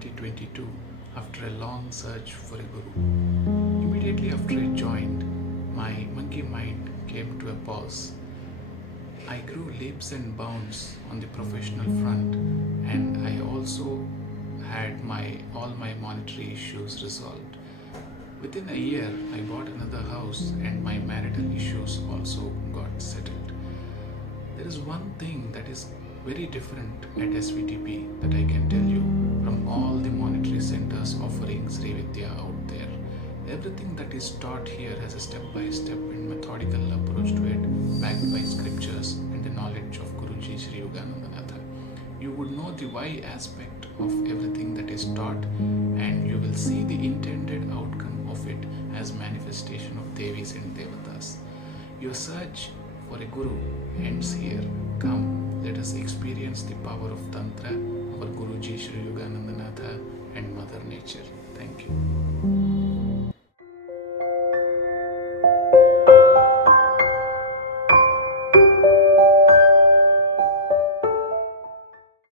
2022 after a long search for a guru. Immediately after I joined, my monkey mind came to a pause. I grew leaps and bounds on the professional front, and I also had all my monetary issues resolved. Within a year, I bought another house and my marital issues also got settled. There is one thing that is very different at SVTP that I can tell you from all the monetary centers offering Srividya out there. Everything that is taught here has a step-by-step and methodical approach to it, backed by scriptures and the knowledge of Guruji Sri Yoganandanatha. You would know the why aspect of everything that is taught, and you will see the intended outcome of it as manifestation of Devis and Devatas. Your search for a guru ends here. Come, let us experience the power of Tantra, our Guruji Sri Yoganandanatha and Mother Nature. Thank you.